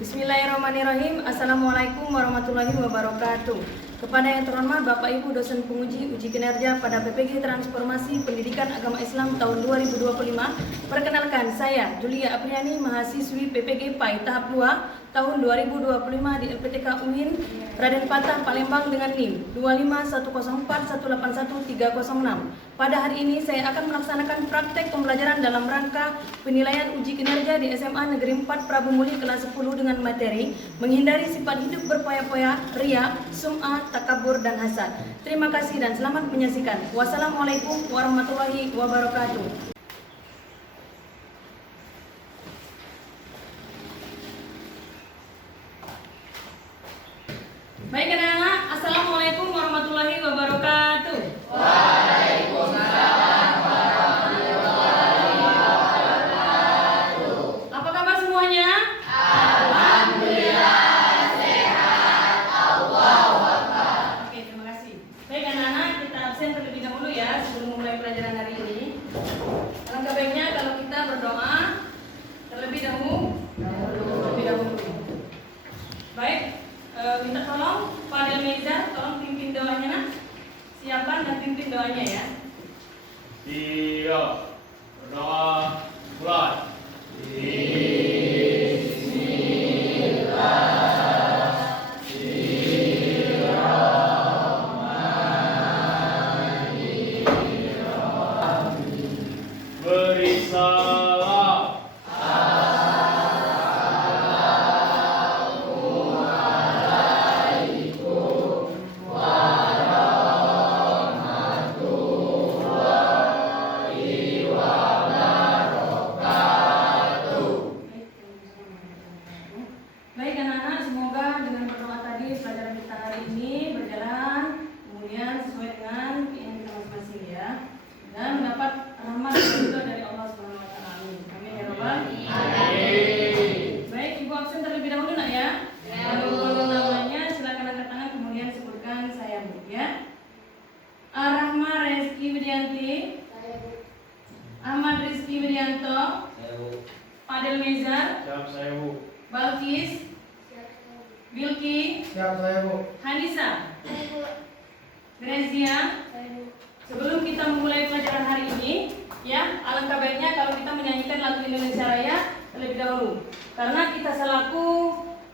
Bismillahirrahmanirrahim. Assalamualaikum warahmatullahi wabarakatuh. Kepada yang terhormat Bapak Ibu dosen penguji uji kinerja pada PPG Transformasi Pendidikan Agama Islam tahun 2025. Perkenalkan, saya Julia Apriani, mahasiswi PPG PAI tahap 2 tahun 2025 di LPTK UIN Raden Patah, Palembang dengan NIM 25104181306. Pada hari ini saya akan melaksanakan praktek pembelajaran dalam rangka penilaian uji kinerja di SMA Negeri 4 Prabu Muli kelas 10 dengan materi menghindari sifat hidup berpoya-poya, riya, sum'ah, takabur, dan hasad. Terima kasih dan selamat menyaksikan. Wassalamualaikum warahmatullahi wabarakatuh. Baik anak-anak, Assalamualaikum warahmatullahi wabarakatuh. Waalaikumsalam warahmatullahi wabarakatuh. Apa kabar semuanya? Alhamdulillah sehat. Allahu Akbar. Oke, terima kasih. Baik anak-anak, kita absen terlebih dahulu ya sebelum memulai pelajaran hari ini. Alangkah baiknya kalau kita berdoa terlebih dahulu. Baik, minta tolong Pak Delmeza, tolong pimpin doanya nak. Siapkan dan pimpin doanya ya. Siap. Berdoa mulai. Beri salam. Baik anak-anak, semoga dengan berdoa tadi pelajaran kita hari ini berjalan kemudian sesuai dengan keinginan kita masing-masing ya, dan mendapat rahmat dan ridho dari Allah Subhanahu wa taala. Amin ya rabbal alamin. Baik, Ibu absen terlebih dahulu nak ya. Kalau namanya silakan angkat tangan kemudian sebutkan saya Bu ya. Arahma Reski Widianti, Ahmad Rizky Widianto, Padel Mezar, Siap saya Bu. Balkis, Bilki, Siap saya Bu. Hanisa, Grezia. Sebelum kita memulai pelajaran hari ini, ya, alangkah baiknya kalau kita menyanyikan lagu Indonesia Raya terlebih dahulu. Karena kita selaku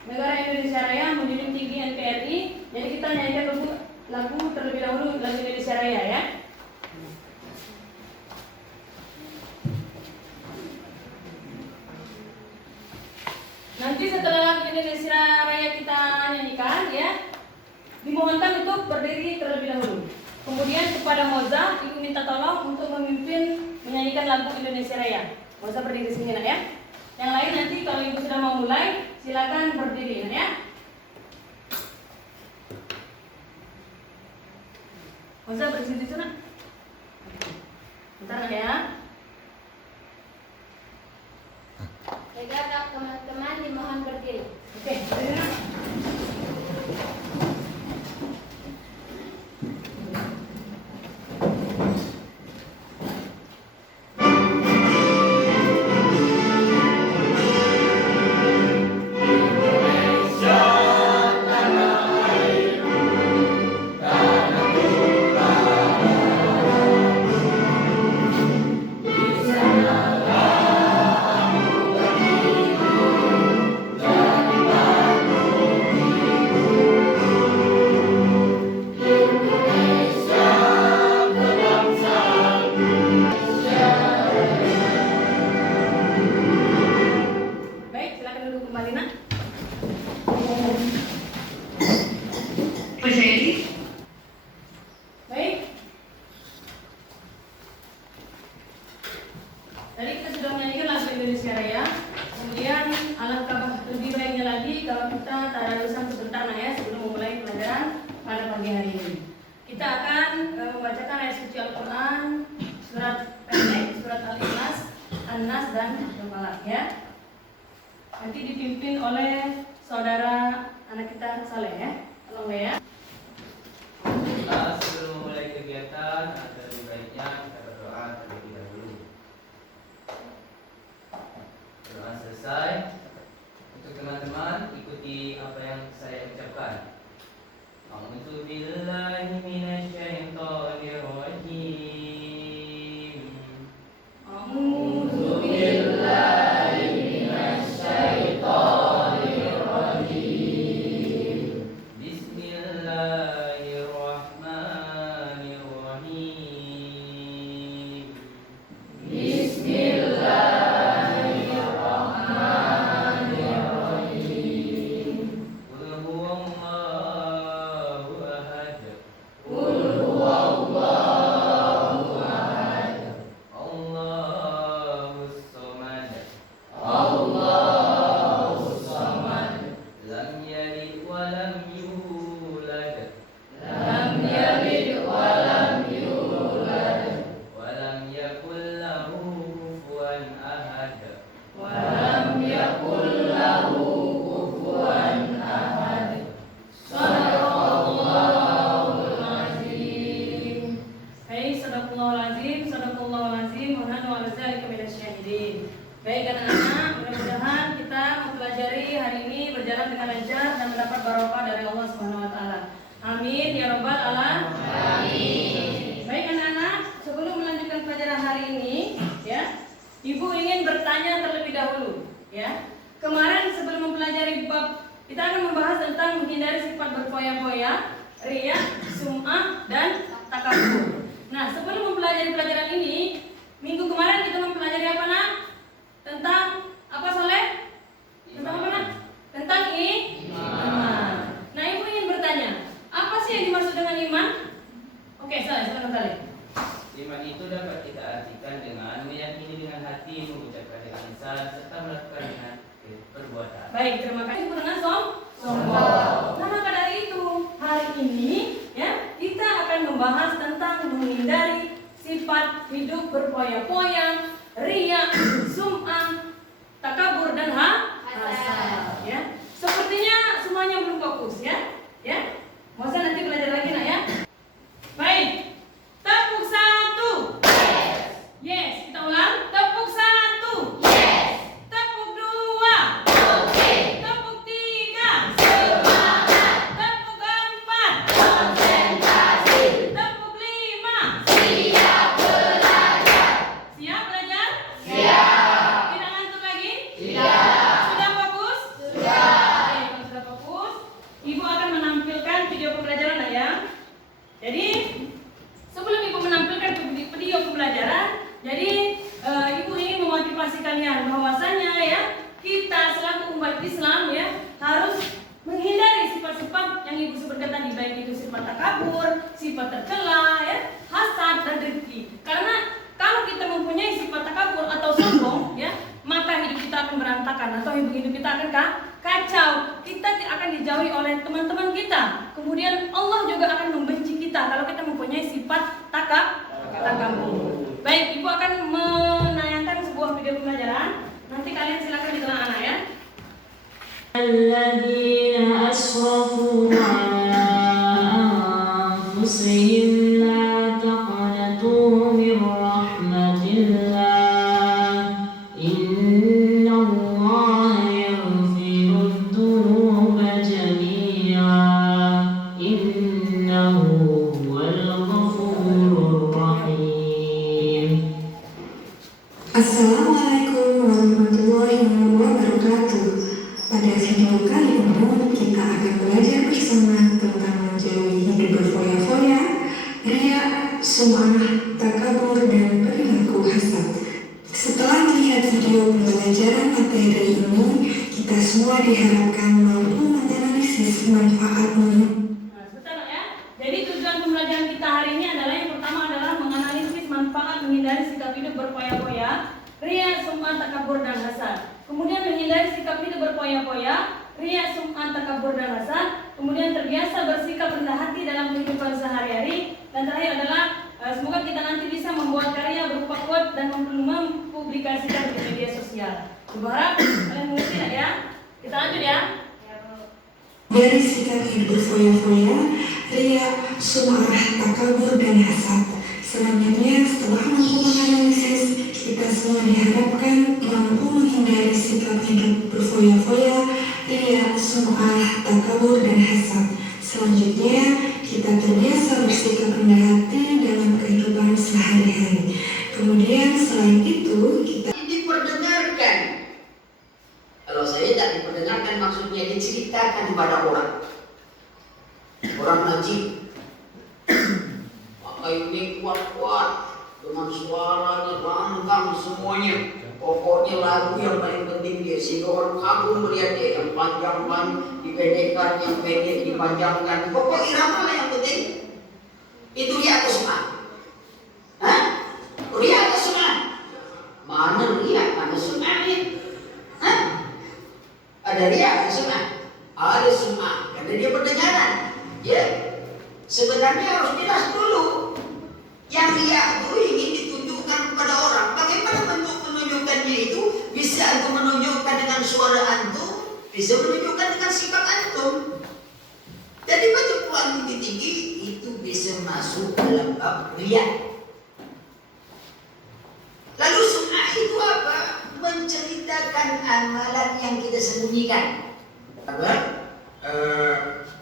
negara Indonesia Raya menjunjung tinggi NKRI, jadi kita nyanyikan lagu terlebih dahulu, lagu Indonesia Raya ya. Nanti setelah lagu Indonesia Raya kita nyanyikan ya, dimohonkan untuk berdiri terlebih dahulu. Kemudian kepada Moza, Ibu minta tolong untuk memimpin menyanyikan lagu Indonesia Raya. Moza berdiri sini nak ya. Yang lain nanti kalau Ibu sudah mau mulai, silakan berdiri nak ya. Moza berdiri di sana. Bentar nak ya. Baiklah teman-teman dimohon berdiri. Oke, berdiri nak. Baik, silakan duduk kembali nak. Baik. Tadi kita sudah menyanyikan lagu Indonesia Raya. Kemudian alangkah lebih baiknya lagi kalau kita tadarusan sebentar nah ya sebelum memulai pelajaran pada pagi hari ini. Kita akan membacakan ayat suci Al-Quran, surat pendek, surat Al-Ikhlas, An-Nas dan Al-Falaq ya. Nanti dipimpin oleh saudara anak kita Saleh ya. Tolong ya. Sebelum memulai kegiatan, ada lebih baiknya kita berdoa terlebih dahulu. Doa selesai. Untuk teman-teman Astagfirullahaladzim, sadaqallahulazim, wa nahnu ala dzalika minasyahidin. Baik anak-anak, mudah-mudahan kita mempelajari hari ini berjalan dengan lancar dan mendapat barokah dari Allah Subhanahu wa taala. Amin ya rabbal alamin. Baik anak-anak, sebelum melanjutkan pelajaran hari ini, ya, Ibu ingin bertanya terlebih dahulu, ya. Kemarin sebelum mempelajari bab, kita akan membahas tentang menghindari sifat berfoya-foya, riya, sum'ah, dan takabur. Nah, sebelum mempelajari pelajaran ini, minggu kemarin kita mempelajari apa, Nak? Tentang apa, Soleh? Tentang apa, Nak? Tentang iman. Nah, Ibu ingin bertanya, apa sih yang dimaksud dengan iman? Oke, silakan Soleh. Iman itu dapat kita artikan dengan meyakini dengan hati, mengucapkan dengan lisan, serta melakukan dengan perbuatan. Baik, terima kasih dengan sombong. Nah, maka dari itu hari ini, ya, kita akan membahas tentang menghindari sifat hidup berfoya-foya, riya, sum'ah, takabur, dan hasad. Ya, sepertinya semuanya belum fokus, ya. Ya, masa nanti belajar lagi, Nak, ya. Baik. Tepuk 1. Yes, kita ulang. Tepuk 1. Tepuk 2. Tepuk 3. Tepuk 4. Tepuk 5. Siap belajar? Tidak ngantuk lagi? Sudah fokus? Oke, kalau sudah fokus, Ibu akan menampilkan video pembelajaran, ya. Jadi sebelum Ibu menampilkan video pembelajaran, jadi Ibu ingin memotivasi kalian bahwasanya, ya, kita selaku umat Islam, ya, harus menghindari sifat-sifat yang Ibu sebutkan tadi, baik itu sifat takabur, sifat tercela, ya, hasad, dan dengki. Karena kalau kita mempunyai sifat takabur atau sombong, ya, maka hidup kita akan berantakan atau hidup kita akan kacau. Kita akan dijauhi oleh teman-teman kita. Kemudian Allah juga akan membenci kita kalau kita mempunyai sifat takabur. Baik, Ibu akan menayangkan sebuah video pembelajaran. Nanti kalian silakan ditelan anak, ya. الذين أسرفوا على أنفسهم لا تقنطوا من رحمة الله إن الله يغفر الذنوب جميعا إنه هو الغفور الرحيم. Assalamualaikum warahmatullahi wabarakatuh. Pada video kali ini kita akan belajar bersama tentang menjauhi hidup berfoya-foya, riya, sum'ah, takabur, dan perilaku hasad. Setelah melihat video pembelajaran materi ini, kita semua diharapkan mampu menganalisis manfaatnya. Nah, sebentar, ya. Jadi tujuan pembelajaran kita hari ini adalah yang pertama adalah menganalisis manfaat menghindari sikap hidup berfoya-foya, riya, sum'ah, takabur, dan hasad. Kemudian menghindari sikap hidup berfoya-foya, riya, sum'ah, takabur, dan hasad. Kemudian terbiasa bersikap rendah hati dalam kehidupan sehari-hari. Dan terakhir adalah semoga kita nanti bisa membuat karya berupa quote dan mempublikasikan di media sosial. Ibu harap kalian mengerti, ya. Kita lanjut, ya. Dari sikap hidup berfoya-foya, riya, sum'ah, takabur, dan hasad. Selanjutnya, setelah mampu menganalisis, kita semua diharapkan mampu menghindari sikap hidup berfoya-foya, riya, sum'ah, takabur, dan hasad. Selanjutnya, kita terbiasa bersikap rendah hati dalam kehidupan sehari-hari. Kemudian selain itu, kita diperdengarkan. Kalau saya tak diperdengarkan, maksudnya diceritakan kepada orang. Orang najib. Maka ini kuat-kuat dengan suaranya lantang semuanya. Pokoknya lagu yang paling penting dia, sehingga orang kagum melihat dia. Yang panjang dipendekkan, yang pendek dipanjangkan. Pokok irama yang penting. Itu dia atau semua. Hah? Ria atau semua? Mana ria, mana semua ini? Hah? Ada ria atau semua? Ada semua. Karena dia pendengaran. Ya. Sebenarnya harus jelas dulu. Yang ria itu ingin ditunjukkan kepada orang. Bagaimana bentuk menunjukkannya itu? Bisa antum menunjukkan dengan suara antum, bisa menunjukkan dengan sikap antum. Jadi baca Quran tinggi-tinggi itu bisa masuk dalam bab ria. menceritakan amalan yang kita sembunyikan.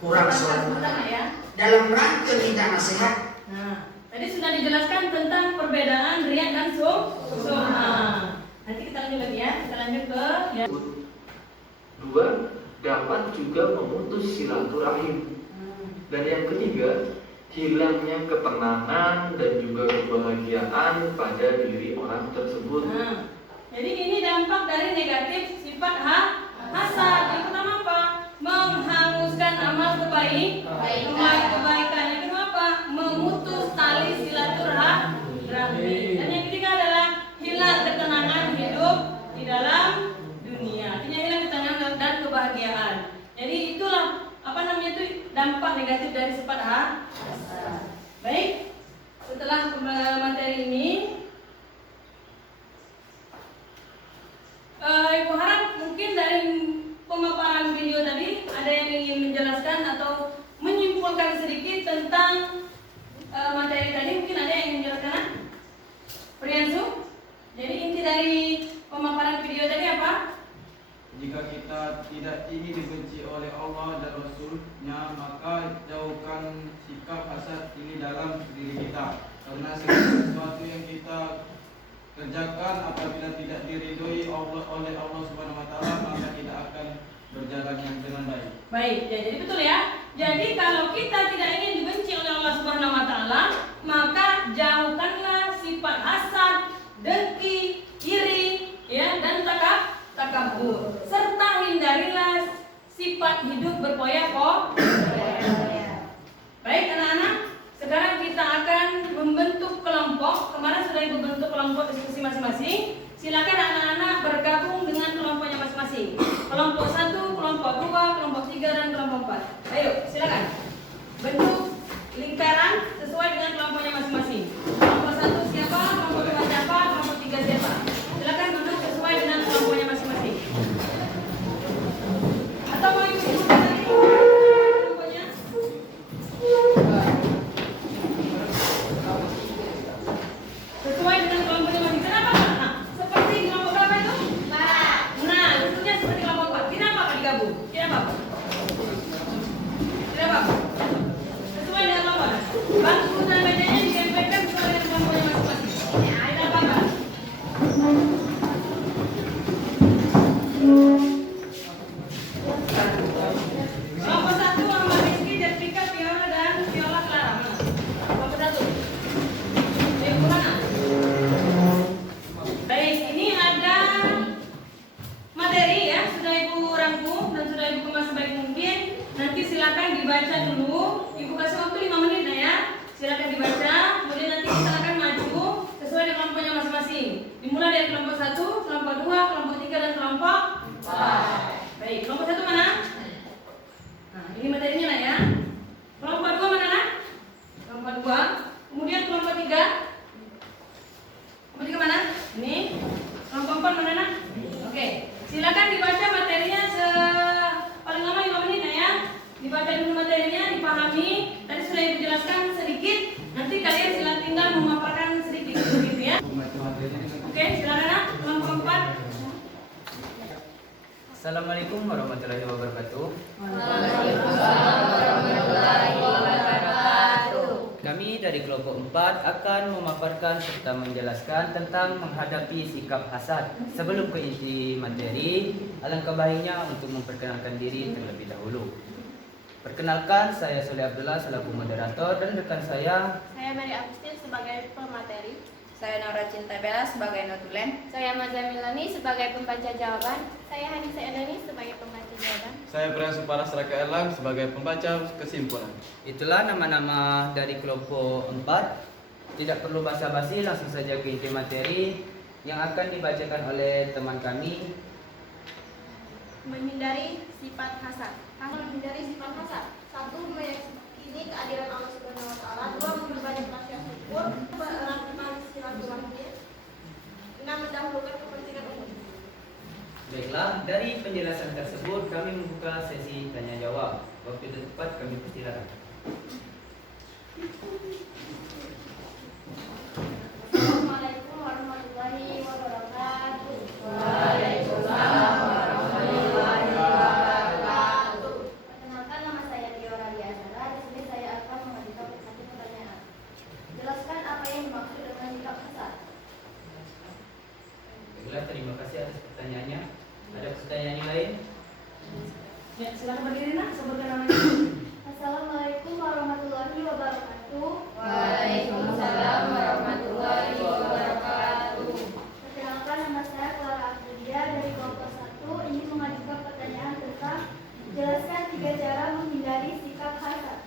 Kurang sholat malam. Ya. Dalam rangka minta nasihat. Nah, tadi sudah dijelaskan tentang perbedaan riya dan sum'ah. Nanti kita lanjut lagi ya. Kita lanjut ke ya. 2. Dapat juga memutus silaturahim. Dan yang ketiga, hilangnya ketenangan dan juga kebahagiaan pada diri orang tersebut. Nah, jadi ini dampak dari negatif sifat hasad. Yang pertama apa? Menghanguskan amal kebaikan. Yang kedua apa? Memutus tali silaturahmi. Dan yang ketiga adalah hilang ketenangan hidup di dalam dunia. Artinya hilang ketenangan dan kebahagiaan. Jadi itulah dampak negatif dari sifat hasad. Baik, setelah materi ini, Ibu harap mungkin dari pemaparan video tadi ada yang ingin menjelaskan atau menyimpulkan sedikit tentang materi tadi. Mungkin ada yang ingin menjelaskan? Priyansu? Jadi inti dari pemaparan video tadi apa? Jika kita tidak ingin dibenci oleh Allah dan Rasul-Nya, maka jauhkan sikap hasad ini dalam diri kita. Karena segala sesuatu yang kita kerjakan apabila tidak diridhoi oleh Allah Subhanahu wa taala, maka tidak akan berjalan yang dengan baik. Baik, ya, jadi betul ya. Jadi kalau kita tidak ingin dibenci oleh Allah Subhanahu wa taala, maka jauhkanlah sifat hasad, dengki, iri, ya, dan takabur. Serta hindarilah sifat hidup berpoya-poya. Baik anak-anak, sekarang kita akan membentuk kelompok. Kemarin sudah Ibu bentuk kelompok diskusi masing-masing. Silakan anak-anak bergabung dengan kelompoknya masing-masing. Kelompok 1, kelompok 2, kelompok 3, dan kelompok 4. Ayo, silakan. Bentuk lingkaran sesuai dengan kelompoknya masing-masing. Kelompok 1 siapa? Kelompok 2 siapa? Kelompok 3 siapa? Silakan duduk sesuai dengan kelompoknya masing-masing. Atau mau Ibu sebutkan tadi kelompoknya? Sesuai dengan kelompoknya masing-masing. Kenapa Pak? Nah, seperti kelompok berapa itu? 4. Nah, bentuknya seperti kelompok 4. Tidak apa-apa digabung. Tidak apa-apa. Tidak apa-apa. Sesuai dengan kelompok. Bangku dan mejanya ditempelkan sesuai dengan kelompoknya masing-masing. Tidak apa-apa. Kelompok 1 Muhammad Rizky, Jessica, Viola, dan Viola Clara. Mana? Kelompok 1. Ibu mana? Baik, ini ada materi ya, sudah Ibu rangkum dan sudah Ibu kemas sebaik mungkin. Nanti silakan dibaca dulu. Ibu kasih waktu 5 menit nah ya. Silakan dibaca, kemudian nanti kita akan maju sesuai dengan kelompoknya masing-masing. Dimulai dari kelompok 1, kelompok 2, kelompok 3, dan kelompok 4. Baik, kelompok 1 mana? Nah, ini materinya lah ya. Kelompok 2 mana lah? Kelompok 2. Kemudian kelompok 3. Kelompok 3 mana? Ini. Kelompok 4 mana lah? Oke, silakan dibaca materinya paling lama 5 menit ya. Dibaca dulu materinya, dipahami. Tadi sudah Ibu jelaskan sedikit. Nanti kalian silakan tinggal memaparkan sedikit begitu ya. Oke, silakan ya. Kelompok 4. Assalamualaikum warahmatullahi wabarakatuh. Kami dari kelompok 4 akan memaparkan serta menjelaskan tentang menghadapi sikap hasad. Sebelum ke inti materi, alangkah baiknya untuk memperkenalkan diri terlebih dahulu. Perkenalkan, saya Soleh Abdullah selaku moderator dan rekan saya Mary Agustin sebagai pemateri. Saya Nora Cinta Bella sebagai notulen. Saya Maza Milani sebagai pembaca jawaban. Saya Hanisa Edani sebagai pembaca jawaban. Saya Priyansu Paras Raka Elang sebagai pembaca kesimpulan. Itulah nama-nama dari kelompok 4. Tidak perlu basa-basi, langsung saja ke inti materi yang akan dibacakan oleh teman kami. Menghindari sifat hasad. Menghindari sifat hasad. 1. Meyakini keadilan Allah Subhanahu wa taala. 2. Memperbanyak rasa syukur. Eratkan silaturahmi. 6. Mendahulukan kepentingan umum. Baiklah, dari penjelasan tersebut kami membuka sesi tanya jawab. Waktu itu tepat kami persilakan. Assalamualaikum warahmatullahi wabarakatuh. terima kasih atas pertanyaannya. Ada pertanyaan yang lain? Ya, silakan berdiri nak, sebutkan namanya. Assalamualaikum warahmatullahi wabarakatuh. Waalaikumsalam warahmatullahi wabarakatuh. Perkenalkan, nama saya Clara Aprilia dari kelompok 1 ingin mengajukan pertanyaan tentang jelaskan 3 cara menghindari sikap hasad.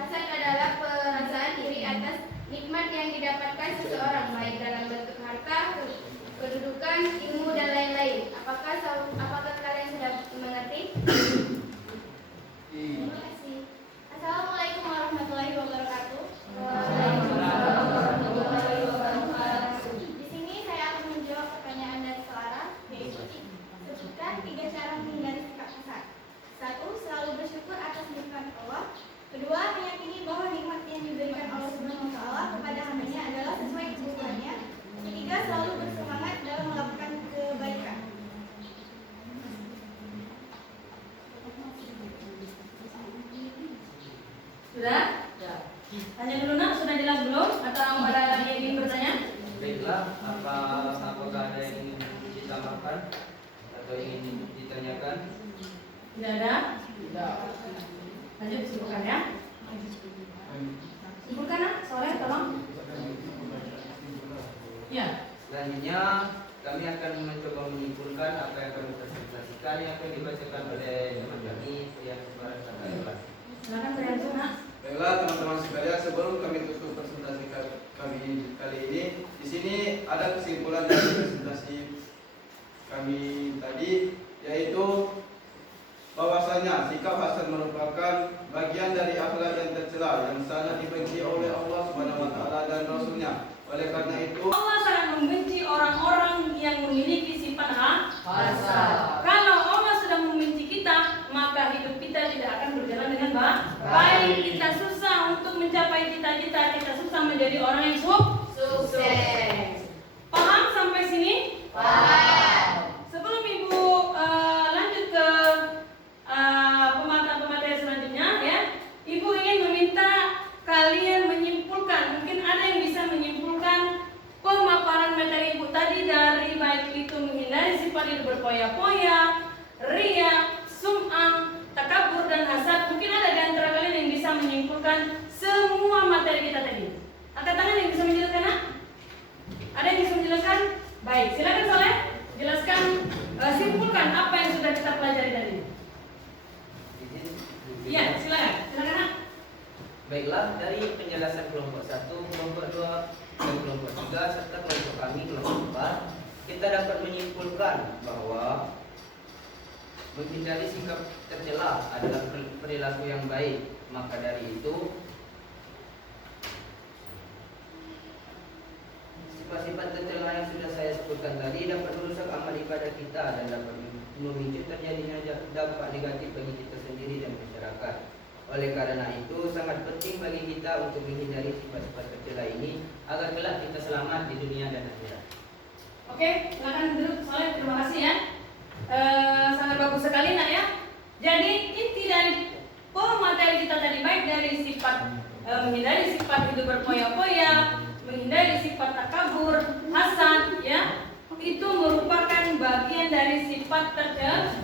Hasad adalah perasaan iri atas nikmat yang didapatkan seseorang, baik dalam bentuk harta, kedudukan, ilmu, dan lain-lain. Apakah kalian sudah mengerti? Terima kasih. Assalamualaikum warahmatullahi wabarakatuh. Waalaikumsalam warahmatullahi wabarakatuh. Di sini saya akan menjawab pertanyaan dari Clara, yaitu sebutkan 3 cara menghindari sikap hasad. 1. Selalu bersyukur atas nikmat Allah. 2. Meyakini bahwa nikmat yang diberikan Allah Subhanahu wa taala kepada hambanya adalah sesuai kebutuhannya. 3. Selalu bersemangat dalam melakukan kebaikan. Sudah? Tanya dulu nak, sudah jelas belum? Atau ada lagi yang ingin bertanya? Baiklah, apakah ada yang ingin ditambahkan atau ingin ditanyakan? Tidak ada? Lanjut, sebutkan ya. Sebutkan nak, Soleh, tolong. Ya. Selanjutnya kami akan mencoba menyimpulkan apa yang kami presentasikan yang akan dibacakan oleh teman kami yang sebarang kata. Silakan Priyansu nak. Baiklah teman-teman sekalian, sebelum kami tutup presentasi kami kali ini, di sini ada kesimpulan dari presentasi kami tadi, yaitu bahwasanya sikap hasad merupakan bagian dari akhlak yang tercela yang sangat dibenci oleh Allah Subhanahu wa taala dan Rasulnya. Oleh karena itu, Allah sangat membenci orang-orang yang memiliki sifat hasad. Kalau Allah sudah membenci kita, maka hidup kita tidak akan berjalan dengan baik. Kita susah untuk mencapai cita-cita, kita susah menjadi orang yang sukses. Paham sampai sini? Paham. Sebelum Ibu lanjut ke pemateri selanjutnya, ya, Ibu ingin meminta kalian menyimpulkan. Mungkin ada yang bisa menyimpulkan pemaparan materi Ibu tadi dari baik itu menghindari sifat hidup berpoya-poya, riya, sum'ah, takabur, dan hasad. Mungkin ada di antara kalian yang bisa menyimpulkan semua materi kita tadi. Angkat tangan yang bisa menjelaskan, nak? Ada yang bisa menjelaskan? Baik, silakan Soleh. Jelaskan, simpulkan apa yang sudah kita pelajari tadi. Iya, silakan. Silakan, nak. Baiklah, dari penjelasan kelompok 1, kelompok 2, dan kelompok 3 serta kelompok kami kelompok 4, kita dapat menyimpulkan bahwa menghindari sikap tercela adalah perilaku yang baik. Maka dari itu, sifat-sifat tercela yang sudah saya sebutkan tadi dapat merusak amal ibadah kita dan dapat memicu terjadinya dampak negatif bagi kita sendiri dan masyarakat. Oleh karena itu, sangat penting bagi kita untuk menghindari sifat-sifat tercela ini agar kelak kita selamat di dunia dan akhirat. Oke, silakan duduk Soleh. Terima kasih ya. Sangat bagus sekali nak ya. Jadi inti dari pemateri kita tadi, baik dari sifat menghindari sifat hidup berpoya-poya, menghindari sifat takabur, hasad, ya, itu merupakan bagian dari sifat tercela.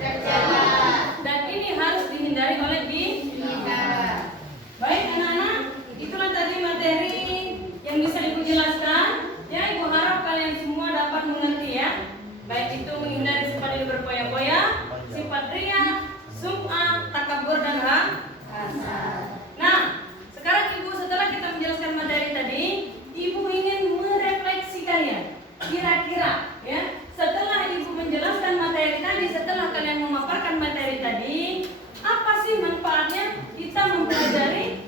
Dan ini harus dihindari oleh kita. Baik anak-anak, itulah tadi materi yang bisa Ibu jelaskan. Ya, Ibu harap kalian semua dapat mengerti ya. Baik itu menghindari sifat hidup berpoya-poya, sifat riya, sum'ah, takabur, dan hasad. Nah, sekarang Ibu setelah kita menjelaskan materi tadi, Ibu ingin merefleksi kalian. Kira-kira ya, setelah Ibu menjelaskan materi tadi, setelah kalian memaparkan materi tadi, apa sih manfaatnya kita mempelajari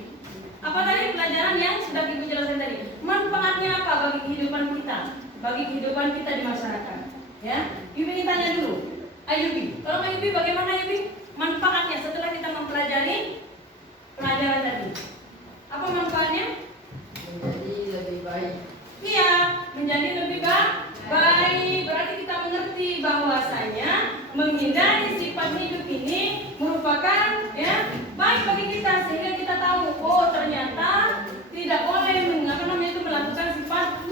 apa tadi pelajaran yang sudah Ibu jelaskan tadi? Manfaatnya apa bagi kehidupan kita, bagi kehidupan kita di masyarakat? Ya, Ibu ingin tanya dulu. Ayubi, kalau Ayubi bagaimana Ayubi? Manfaatnya setelah kita mempelajari pelajaran tadi, apa manfaatnya? Menjadi lebih baik. Iya, menjadi lebih baik. Berarti kita mengerti bahwasanya menghindari sifat hidup ini merupakan ya baik bagi kita, sehingga kita tahu oh ternyata tidak boleh melakukan sifat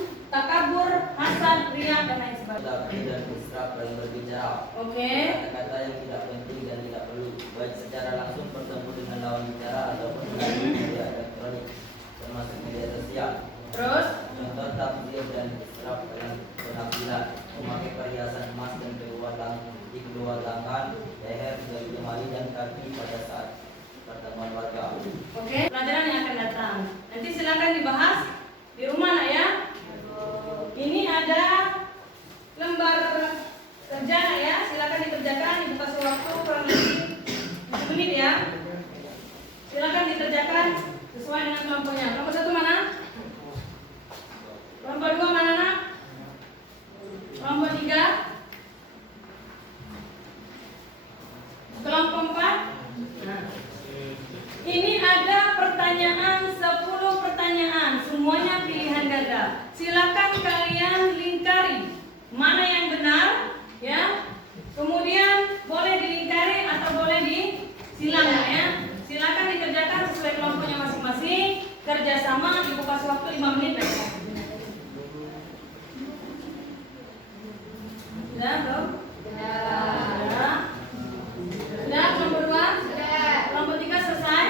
Oke. Kata-kata yang tidak penting dan tidak perlu, baik secara langsung bertemu dengan lawan bicara ataupun melalui media elektronik, termasuk media sosial. Terus? Contoh takbir dan israf dalam penampilan, memakai perhiasan emas dan di kedua tangan, leher, jari jemari dan kaki pada saat pertemuan warga. Oke, pelajaran yang akan datang. Nanti silakan dibahas di rumah nak ya. Ini ada lembar kerja nak ya, silakan dikerjakan, ibu kasih waktu kurang lebih 1 menit ya. Silakan dikerjakan sesuai dengan kelompoknya. Kelompok 1 mana? Kelompok 2 mana nak? Kelompok 3? Kelompok 4? Nah. Ini ada pertanyaan, 10 pertanyaan, semuanya pilihan ganda. Silakan kalian lingkari mana yang benar, ya. Kemudian boleh dilingkari atau boleh disilang, ya. Silakan dikerjakan sesuai kelompoknya masing-masing. Kerjasama, ibu kasih waktu 5 menit aja. Sudah, bro? Sudah. Sudah, kelompok 2? Kelompok 3 selesai?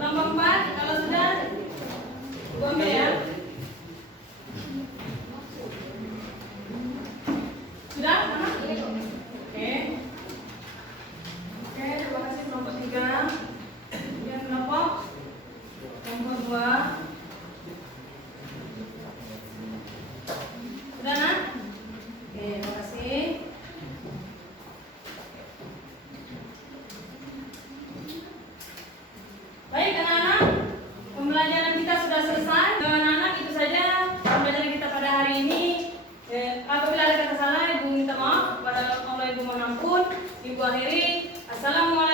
Kelompok 4 kalau sudah gua ambil ya. Sudah? Oke. Oke, terima kasih kelompok 3. Yang kelompok 2. Sudah nak? Oke, terima kasih. Baik anak-anak, pembelajaran kita sudah selesai. Anak-anak, itu saja pembelajaran kita pada hari ini. Apabila ada kata salah, ibu minta maaf kepada Allah, ibu mohon ampun. Ibu akhiri. Assalamualaikum.